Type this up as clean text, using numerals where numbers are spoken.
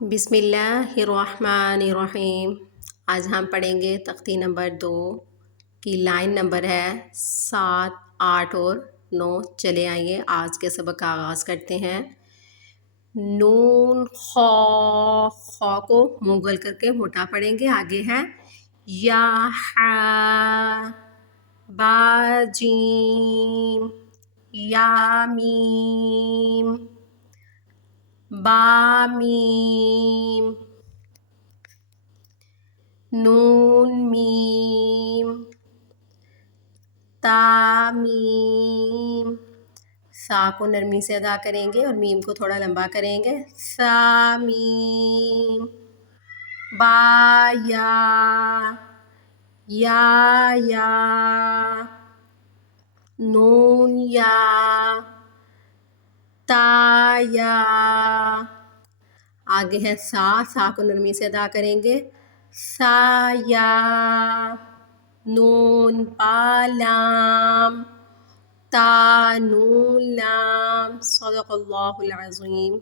بسم اللہ الرحمن الرحیم۔ آج ہم پڑھیں گے تختی نمبر 2 کی لائن نمبر ہے 7، 8 اور 9۔ چلے آئیے آج کے سبق کا آغاز کرتے ہیں۔ نون خا کو منگل کر کے موٹا پڑھیں گے۔ آگے ہے یا ہا، با جیم، یا میم، با میم، نون میم، تا میم۔ سا کو نرمی سے ادا کریں گے اور میم کو تھوڑا لمبا کریں گے۔ سا میم، با یا، نون یا، تا یا۔ آگے ہے سا کو نرمی سے ادا کریں گے۔ سا یا، نون پا لام، تا نون لام۔ صدق اللہ العظیم۔